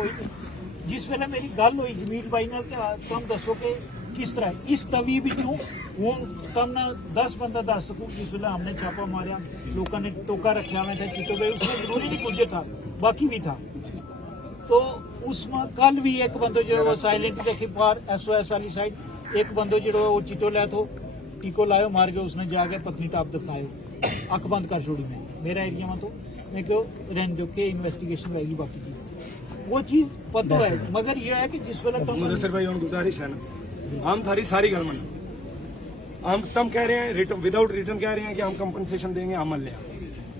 ਹੋਈ ਜਿਸ ਵੇਲੇ ਮੇਰੀ ਗੱਲ ਹੋਈ ਜਮੀਲ ਬਾਈ ਨਾਲ ਕਿ ਤੁਮ ਦੱਸੋ ਕਿ किस तरह इस तवी बिचों हूँ कम ना 10 बंदा दस सकूँ जिस वे हमने छापा मारिया लोगों ने टोका रखा हुआ था चिट्टो भाई उसमें जरूरी नहीं कुछ था बाकी भी था तो उसमें कल भी एक बंदो जो वो साइलेंट देखी पार SOS वाली साइड एक बंदो जो वो चिट्टो लिया तो टीको लायो मार के उसने जाके पत्नीटाप दफनायो अख बंद कर छोड़ी मैं मेरा एरिया में तो मैं क्यों रहने दो के इन्वेस्टिगेशन रहेगी बाकी की वो चीज पता है मगर यह है कि जिस वेले गुजारिश है ना हम थारी सारी गल मन हम तम कह रहे हैं रिटर्न विदाउट रिटर्न कह रहे हैं कि हम कंपनसेशन देंगे हम मान लिया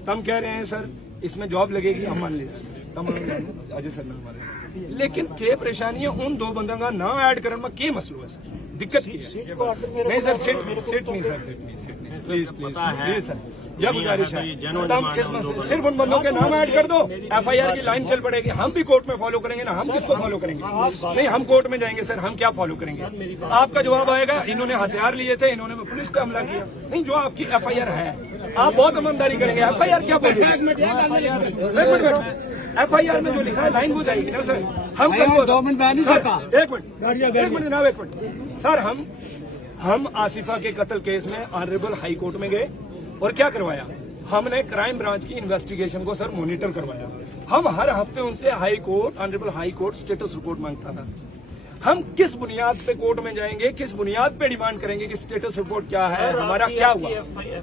तम कह रहे हैं सर इसमें जॉब लगेगी हम मान लिया तम अजय सर ने लेकिन के परेशानी है उन दो बंदों का ना ऐड करने में के मसलो है सर दिक्कत की है नहीं सर सिट नहीं सर सिट नहीं प्लीज प्लीज प्लीज सर यह गुजारिश है सिर्फ उन बंदों के नाम ऐड कर दो FIR की लाइन चल पड़ेगी हम भी कोर्ट में फॉलो करेंगे ना हम किसको फॉलो करेंगे नहीं हम कोर्ट में जाएंगे सर हम क्या फॉलो करेंगे आपका जवाब आएगा इन्होंने हथियार लिए थे इन्होंने पुलिस पे हमला किया नहीं जो आपकी FIR है आप बहुत ईमानदारी करेंगे FIR क्या बोलिए FIR में जो लिखा है लाइन हो जाएगी ना सर हम एक मिनट जनाब एक मिनट सर हम आसिफा के कत्ल केस में ऑनरेबल हाई कोर्ट में गए और क्या करवाया हमने क्राइम ब्रांच की इन्वेस्टिगेशन को सर मॉनिटर करवाया हम हर हफ्ते उनसे high court honourable high court status report मांगता था हम किस बुनियाद पे कोर्ट में जाएंगे किस बुनियाद पे डिमांड करेंगे कि स्टेटस रिपोर्ट क्या है हमारा क्या हुआ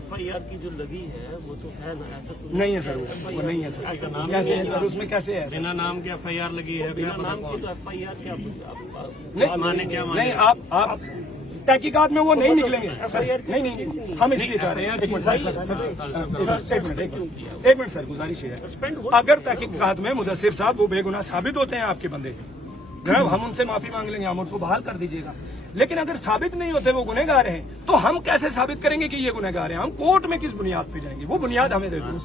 FIR की जो लगी है वो तो है ना ऐसा तो नहीं है सर वो नहीं है सर कैसे है सर उसमें कैसे है बिना नाम के FIR लगी है बिना नाम की तो FIR क्या नहीं आप तहकीकात में वो नहीं निकलेंगे नहीं हम इसलिए चाह रहे हैं एक मिनट सर गुजारिश है अगर तहकीकात में मुदस्सिर साहब वो बेगुनाह साबित होते हैं आपके बंदे जनाब हम उनसे माफी मांग लेंगे हम उनको बहाल कर दीजिएगा लेकिन अगर साबित नहीं होते वो गुनहगार हैं तो हम कैसे साबित करेंगे कि ये गुनहगार हैं हम कोर्ट में किस बुनियाद पे जाएंगे वो बुनियाद हमें दे दो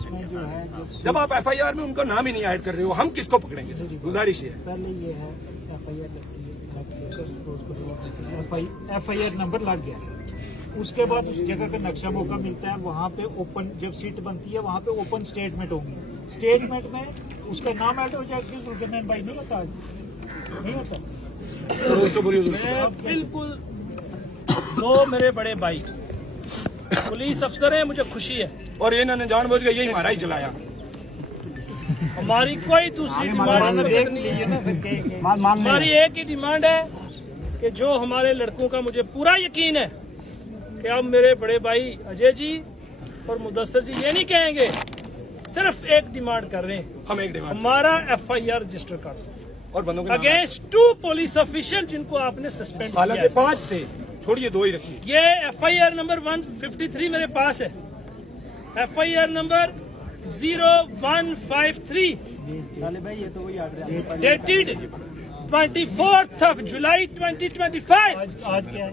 जब आप FIR में उनका नाम ही नहीं ऐड कर रहे हो हम किसको पकड़ेंगे सर गुजारिश है पहले ये है FIR नंबर लग गया उसके बाद उस जगह का नक्शा मौका मिलता है वहाँ पे ओपन जब सीट बनती है वहाँ पे ओपन स्टेटमेंट होगी स्टेटमेंट में उसका नाम ऐड हो जाएगा जुल्फिकार भाई नहीं होता नहीं होता बिल्कुल दो मेरे बड़े भाई पुलिस अफसर हैं मुझे खुशी है और इन्होंने जानबूझ के यही मारा ही चलाया हमारी कोई दूसरी डिमांड नहीं है हमारी एक ही डिमांड है कि जो हमारे लड़कों का मुझे पूरा यकीन है कि अब मेरे बड़े भाई अजय जी और मुदस्सिर जी ये नहीं कहेंगे सिर्फ एक डिमांड कर रहे हैं हम एक डिमांड हमारा FIR रजिस्टर कर और बंदों के अगेंस्ट 2 पुलिस ऑफिशियल जिनको आपने सस्पेंड किया हालांकि 5 थे छोड़िए 2 ही रखिए ये FIR नंबर 153 मेरे पास है FIR number 0153 dated 24th of July 2025 आज क्या है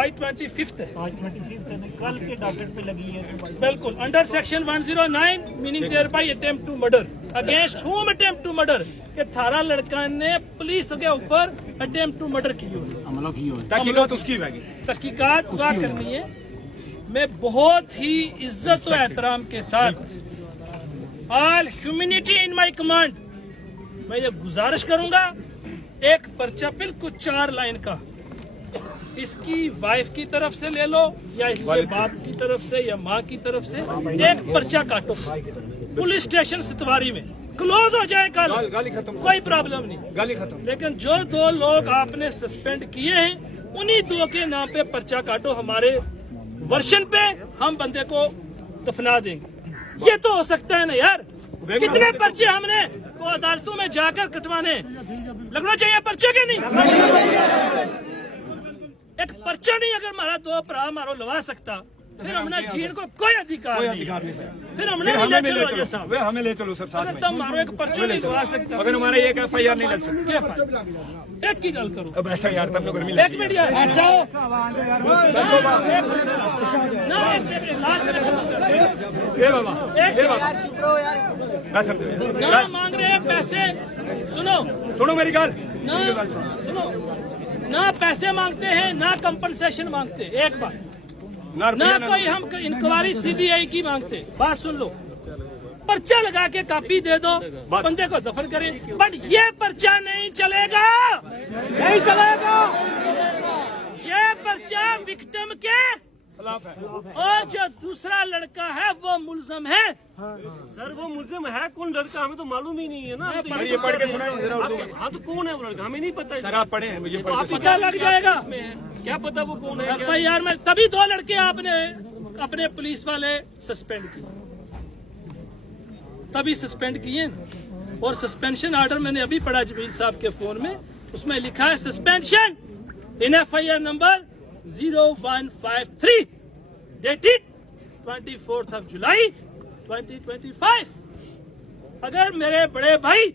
आज 25th है आज 25 है कल के डॉक्टर पे लगी है बिल्कुल under section 109 meaning thereby attempt to murder against home attempt to murder के थारा लड़का ने पुलिस के ऊपर अटेम्प्ट टू मर्डर की हो तहकीकात उसकी होगी तहकीकात पूरा करनी है मैं बहुत ही इज्जत और एहतराम के साथ all humanity in my command मैं ये गुजारिश करूंगा एक पर्चा बिल्कुल 4 लाइन का इसकी वाइफ की तरफ से ले लो या इसके बाप की तरफ से या माँ की तरफ से एक पर्चा काटो पुलिस स्टेशन सितवारी में क्लोज हो जाए कल गाली खत्म कोई प्रॉब्लम नहीं गाली खत्म लेकिन जो 2 लोग आपने सस्पेंड किए हैं उन्हीं 2 के नाम पे पर्चा काटो हमारे वर्षन पे हम बंदे को दफना देंगे ये तो हो सकता है ना यार कितने पर्चे हमने को अदालतों में जाकर कटवाने लगना चाहिए पर्चे के नहीं एक पर्चा नहीं अगर हमारा 2 भरा मारो लगा सकता फिर हमने जीण को कोई अधिकार नहीं फिर हमने हमें ले चलो सर साथ में तब मारो एक पर्चा नहीं लगा सकता अगर हमारे एक FIR नहीं लग सकती एक की गल करो अब ऐसा यार तब गर्मी एक मिनट यार ना मांग रहे हैं पैसे सुनो मेरी गल सुनो ना पैसे मांगते हैं ना कंपनसेशन मांगते एक बार ना कोई हम इंक्वायरी CBI की मांगते बात सुन लो पर्चा लगा के कॉपी दे दो, बंदे को दफन करें, बट ये पर्चा नहीं चलेगा, नहीं चलेगा। ये पर्चा विक्टिम के खिलाफ है। और जो दूसरा लड़का है वो मुलजम है। सर वो मुलजिम है कौन लड़का हमें तो मालूम ही नहीं है ना। मैं सर ये पढ़ के सुनाए जरा उर्दू में। हाँ तो कौन है वो लड़का हमें नहीं पता। सर आप पढ़े हैं, मुझे पढ़ के पता लग जाएगा। क्या पता वो कौन है। FIR में तभी 2 लड़के आपने अपने पुलिस वाले सस्पेंड किए, तभी सस्पेंड किए ना। और सस्पेंशन ऑर्डर मैंने अभी पढ़ा जमील साहब के फोन में, उसमें लिखा है सस्पेंशन इन FIR नंबर 0153 डेटेड 24 जुलाई 2025। अगर मेरे बड़े भाई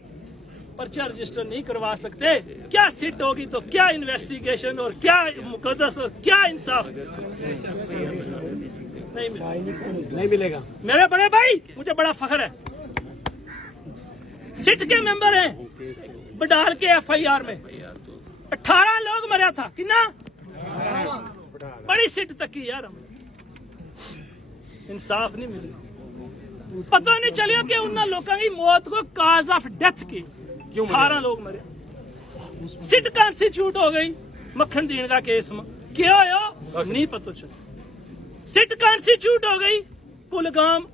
पर्चा रजिस्टर नहीं करवा सकते, क्या सिट होगी तो क्या इन्वेस्टिगेशन और क्या मुकद्दस और क्या इंसाफ। नहीं मिलेगा। मेरे बड़े भाई मुझे बड़ा फख्र है, सिट के मेंबर हैं बडाल के FIR में 18 लोग मरा था कितना बड़ी सिट तक की यार, हमने इंसाफ नहीं मिली। पता नहीं चलिया कि उन लोगों की मौत को काज ऑफ डेथ की क्यों 18 लोग मरे। सिट कॉन्स्टिट्यूट हो गई मक्खन दीन का केस में, क्या हो नहीं पता चला। सिट कॉन्स्टिट्यूट हो गई कुलगाम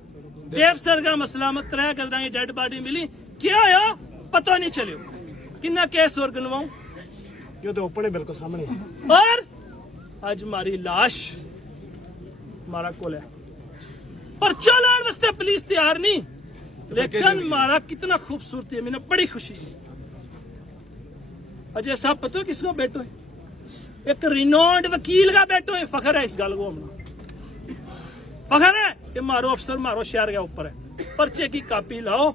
देवसर का मसला में 3 गजराई डेड बॉडी मिली, क्या हो पता नहीं चलियो। किन्ना केस और गिनवाऊं, ये तो ऊपर बिल्कुल सामने। और आज हमारी लाश हमारा कोल है, पर्चा लाने वास्ते पुलिस तैयार नहीं, लेकिन हमारा कितना खूबसूरती है, मैंने बड़ी खुशी है। अजय साहब पता है किसको बेटो है, एक रिनोन्ड वकील का बेटो है। फखर है इस गल को, हमने फखर है कि मारो अफसर मारो शहर के ऊपर है। पर्चे की कॉपी लाओ,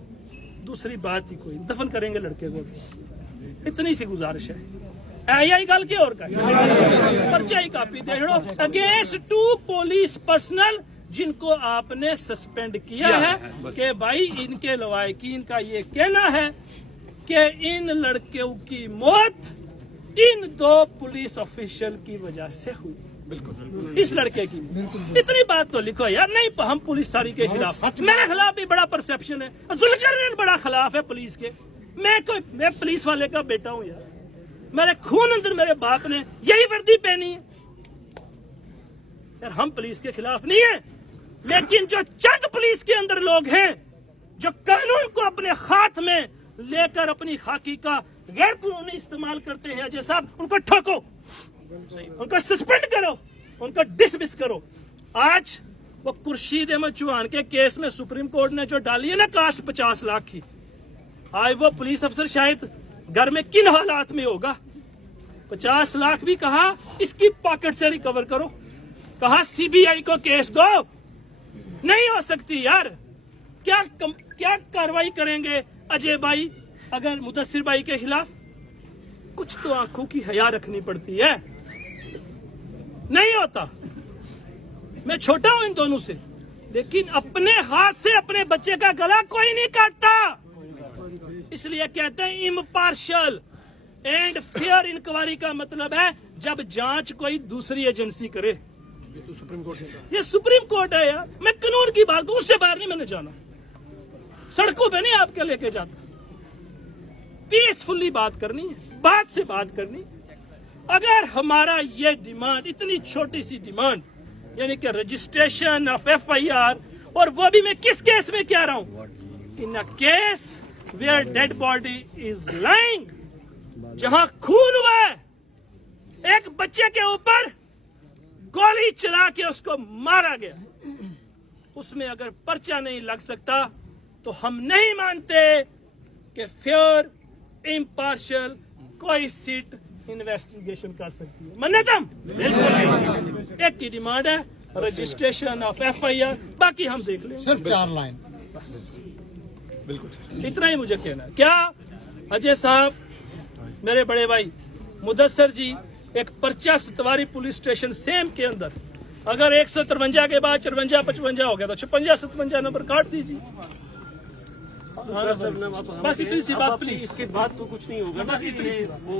दूसरी बात ही कोई, दफन करेंगे लड़के को, इतनी सी गुजारिश है। यही गल की और का पर्चा ही कॉपी दे दो अगेंस्ट 2 पुलिस पर्सनल जिनको आपने सस्पेंड किया है कि भाई इनके लवाकिन का ये कहना है कि इन लड़कों की मौत इन 2 पुलिस ऑफिशियल की वजह से हुई। बिल्कुल इस लड़के की इतनी बात तो लिखो यार। नहीं हम पुलिस थारी के खिलाफ, मेरे खिलाफ भी बड़ा परसेप्शन है, जुल्फिकार बड़ा खिलाफ है पुलिस के। मैं पुलिस वाले का बेटा हूँ यार, मेरे खून अंदर मेरे बाप ने यही वर्दी पहनी है यार। हम पुलिस के खिलाफ नहीं है, लेकिन जो चंद पुलिस के अंदर लोग हैं जो कानून को अपने हाथ में लेकर अपनी खाकी का गैर कानूनी इस्तेमाल करते हैं, अजय साहब उनको ठोको, उनको सस्पेंड करो, उनको डिसमिस करो। आज वो खुर्शीद अहमद चौहान के केस में सुप्रीम कोर्ट ने जो डाली है ना कास्ट 50 लाख की, आज वो पुलिस अफसर शायद घर में किन हालात में होगा। 50 लाख भी कहा इसकी पॉकेट से रिकवर करो, कहा CBI को केस दो। नहीं हो सकती यार। क्या कार्रवाई करेंगे अजय भाई अगर मुदस्सिर भाई के खिलाफ? कुछ तो आंखों की हया रखनी पड़ती है। नहीं होता। मैं छोटा हूं इन दोनों से, लेकिन अपने हाथ से अपने बच्चे का गला कोई नहीं काटता। इसलिए कहते हैं इम्पार्शियल एंड फेयर इंक्वायरी का मतलब है जब जांच कोई दूसरी एजेंसी करे। ये तो सुप्रीम कोर्ट है, ये सुप्रीम कोर्ट है यार। मैं कानून की बात उससे बाहर नहीं मैंने जाना, सड़कों पे नहीं आपके लेके जाता। पीसफुली बात करनी है, बात से बात करनी है। अगर हमारा ये डिमांड, इतनी छोटी सी डिमांड, यानी कि रजिस्ट्रेशन ऑफ FIR, और वो भी मैं किस केस में कह रहा हूं, in a case where dead body is lying, जहां खून हुआ है, एक बच्चे के ऊपर गोली चला के उसको मारा गया, उसमें अगर पर्चा नहीं लग सकता तो हम नहीं मानते कि फेयर इम्पार्शियल कोई सीट इन्वेस्टिगेशन कर सकती है। मन्ने तुम एक की डिमांड है रजिस्ट्रेशन ऑफ FIR, बाकी हम देख लेंगे। सिर्फ 4 लाइन बस, बिल्कुल इतना ही मुझे कहना है। क्या अजय साहब, मेरे बड़े भाई मुदस्सर जी, एक पर्चा सतवारी पुलिस स्टेशन सेम के अंदर अगर 153 के बाद 54 55 हो गया तो 56 57 नंबर काट दीजिए। बस इतनी सी बात प्लीज, इसके बाद तो कुछ नहीं होगा ना।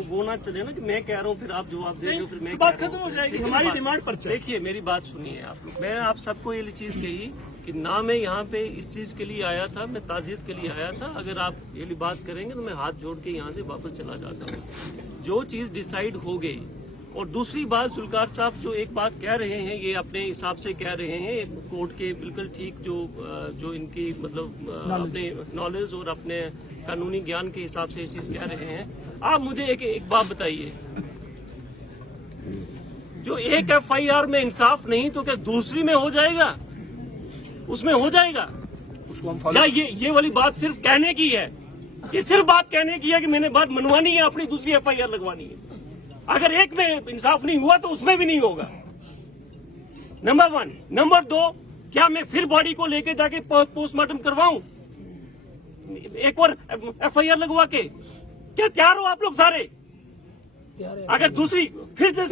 वो ना चले ना कि मैं कह रहा हूँ फिर आप जवाब दे रहे हो, फिर मैं बात खत्म हो जाएगी। हमारी डिमांड पर्चा। देखिए मेरी बात सुनिए आप लोग, मैं आप सबको ये चीज कही कि ना मैं यहाँ पे इस चीज़ के लिए आया था, मैं ताज़ियत के लिए आया था। अगर आप ये वाली बात करेंगे तो मैं हाथ जोड़ के यहाँ से वापस चला जाता हूँ। जो चीज़ डिसाइड हो गई। और दूसरी बात, जुल्कार साहब जो एक बात कह रहे हैं, ये अपने हिसाब से कह रहे हैं, कोर्ट के बिल्कुल ठीक जो इनकी मतलब अपने नॉलेज और अपने कानूनी ज्ञान के हिसाब से ये चीज़ कह रहे हैं। आप मुझे एक बात बताइए, जो एक FIR में इंसाफ नहीं तो क्या दूसरी में हो जाएगा? उसमें हो जाएगा। उसको हम क्या ये वाली बात सिर्फ कहने की है? ये सिर्फ बात कहने की है कि मैंने बात मनवानी है, अपनी दूसरी FIR लगवानी है। अगर एक में इंसाफ नहीं हुआ तो उसमें भी नहीं होगा। नंबर 1। नंबर 2, क्या मैं फिर बॉडी को लेके जाके पोस्टमार्टम करवाऊं एक और FIR लगवा के? क्या तैयार हो आप लोग सारे? अगर दूसरी फिर से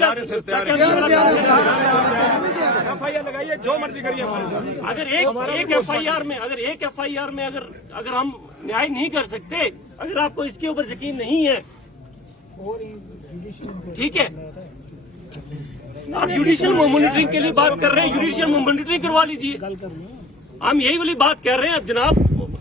FIR लगाइए, जो मर्जी करिए हमारे साथ। अगर एक FIR में अगर हम न्याय नहीं कर सकते, अगर आपको इसके ऊपर यकीन नहीं है, ठीक है, आप जुडिशियल मॉनिटरिंग के लिए बात कर रहे हैं, जुडिशियल मॉनिटरिंग करवा लीजिए। हम यही वाली बात कर रहे हैं। अब जनाब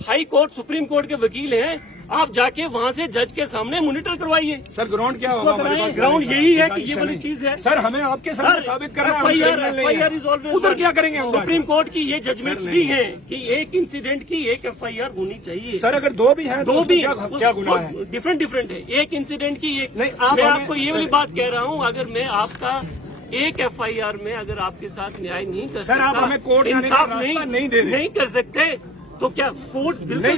हाई कोर्ट, सुप्रीम कोर्ट के वकील हैं, आप जाके वहाँ से जज के सामने मॉनिटर करवाइए। सर ग्राउंड क्या होगा हमारे पास? ग्राउंड यही है कि ये वाली चीज है। सर हमें आपके सामने साबित करना है। FIR इज ऑलवेज, उधर क्या करेंगे हम? सुप्रीम कोर्ट की ये जजमेंट्स भी हैं कि एक इंसिडेंट की एक FIR होनी चाहिए। सर अगर दो भी हैं तो दो भी क्या गुनाह है? डिफरेंट है। एक इंसिडेंट की एक नहीं, मैं आपको ये वाली बात कह रहा हूँ, अगर मैं आपका एक FIR में अगर आपके साथ न्याय नहीं कर सकता, आप हमें कोर्ट इंसाफ नहीं कर सकते, तो क्या कोर्ट बिल्कुल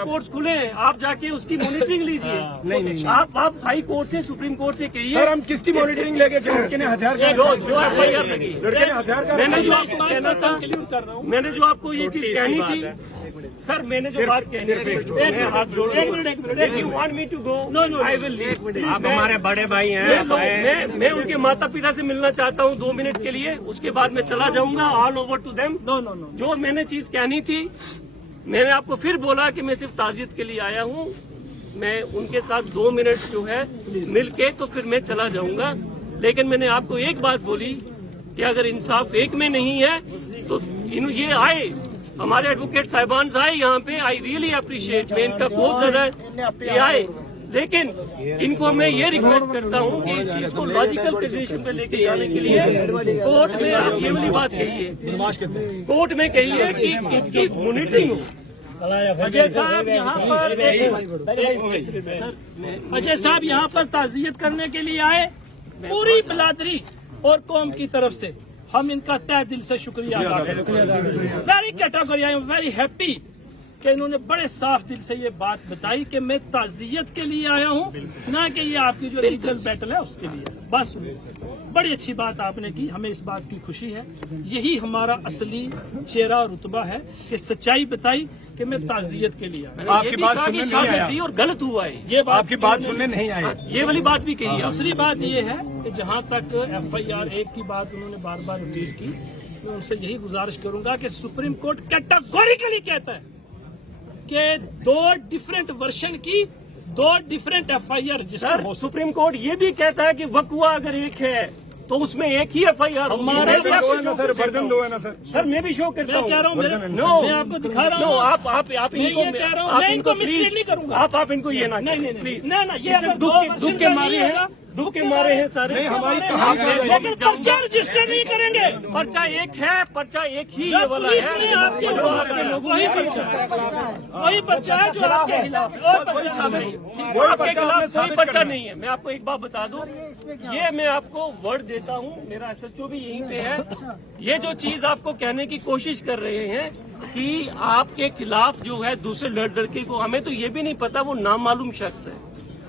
कोर्ट्स खुले हैं, आप जाके उसकी मॉनिटरिंग लीजिए। नहीं। आप हाई कोर्ट से, सुप्रीम कोर्ट से कहिए। सर हम किसकी मॉनिटरिंग लेके? लड़के ने हथियार जो FIR लगी, लड़के ने हथियार का मैंने जो आपको कहना था, मैंने जो आपको ये चीज कहनी थी, सर मैंने जो बात कहनी थी, मैं हाथ जोड़ रहा हूं। If you want me to go, I will leave। आप हमारे बड़े भाई हैं। मैं उनके माता पिता से मिलना चाहता हूँ 2 मिनट के लिए, उसके बाद मैं चला जाऊंगा। All over to them. जो मैंने चीज कहनी थी, मैंने आपको फिर बोला कि मैं सिर्फ ताजियत के लिए आया हूँ। मैं उनके साथ 2 मिनट जो है मिल के तो फिर मैं चला जाऊंगा। लेकिन मैंने आपको एक बात बोली कि अगर इंसाफ एक में नहीं है तो ये आए, हमारे एडवोकेट साहिबान आए यहाँ पे। आई रियली अप्रिशिएट, मैं इनका बहुत ज्यादा ये आए। लेकिन इनको मैं ये रिक्वेस्ट करता हूँ कि इस चीज को लॉजिकल कंडीशन पे लेके जाने के लिए कोर्ट में आप ये वाली बात कहिए, कोर्ट में कहिए कि इसकी मॉनिटरिंग हो। अजय साहब यहाँ पर अजय साहब यहाँ पर ताज़ियत करने के लिए आए। पूरी बिरादरी और कौम की तरफ से हम इनका तहे दिल से शुक्रिया अदा करते हैं। Very category, I am very happy कि इन्होंने बड़े साफ दिल से ये बात बताई कि मैं ताज़ियत के लिए आया हूँ, ना कि ये आपकी जो लीगल बैटल है उसके लिए। बस बड़ी अच्छी बात आपने की, हमें इस बात की खुशी है। यही हमारा असली चेहरा और रुतबा है कि सच्चाई बताई कि मैं ताज़ियत के लिए आया। आपकी बात सुनने नहीं आया और गलत हुआ है, ये बात आपकी बात सुनने नहीं आए। ये वाली बात भी कही। दूसरी बात ये है कि जहाँ तक FIR 1 की बात उन्होंने बार बार रिपीट की, मैं उनसे यही गुजारिश करूंगा कि सुप्रीम कोर्ट कैटेगोरिकली कहता है कि 2 डिफरेंट वर्जन की 2 डिफरेंट FIR रजिस्टर हो। सुप्रीम कोर्ट ये भी कहता है कि वकवा अगर एक है तो उसमें एक ही FIR होगी। सर वर्जन 2 है ना सर? सर मैं भी शो करता मैं हूँ। कह रहा हूँ, नो, मैं आपको दिखा रहा नो, हूँ। आप मैं ये कह रहा हूँ, मैं इनको मिसलीड नहीं करूंगा। आप इनको ये ना नहीं, प्लीज। ना ये अगर दुख के मारे हैं, दुख के मारे हैं सारे। नहीं, हमारी लेकिन पर्चा रजिस्टर नहीं करेंगे। पर्चा एक है, पर्चा एक ही ये जब वाला पुलिस है ने आपके खिलाफ वही पर्चा है जो आपके खिलाफ, और पर्चा नहीं। आपके खिलाफ कोई पर्चा नहीं है। मैं आपको एक बात बता दूं, ये मैं आपको वर्ड देता हूं, मेरा SHO भी यहीं पे है। ये जो चीज आपको कहने की कोशिश कर रहे हैं कि आपके खिलाफ जो है दूसरे लड़के को, हमें तो ये भी नहीं पता वो नामालूम शख्स है।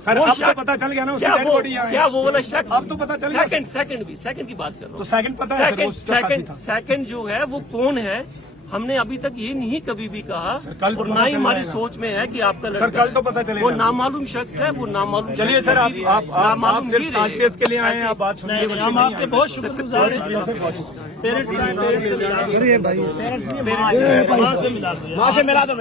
सर वो अब तो शख्स- पता चल गया ना उसकी क्या डेड वो बॉडी यहाँ है। क्या वो वाला शख्स अब तो पता चल गया। सेकंड की बात कर रहा हूँ। तो सेकंड पता है सर, वो उसका साथी था। सेकंड जो है वो कौन है, हमने अभी तक ये नहीं कभी भी कहा, कल तो और पता ना ही चल हमारी जाएगा। सोच में है कि आपका सर लड़का कल तो पता चलेगा। वो नामालूम शख्स है, वो नामालूम चलिए शख्स सर, है। आप सिर्फ ताज़ियत के लिए आए हैं, आप बात सुनिए। हम आपके बहुत शुक्रगुजार हैं। पेरेंट्स से मिला दो, माँ से मिला दो।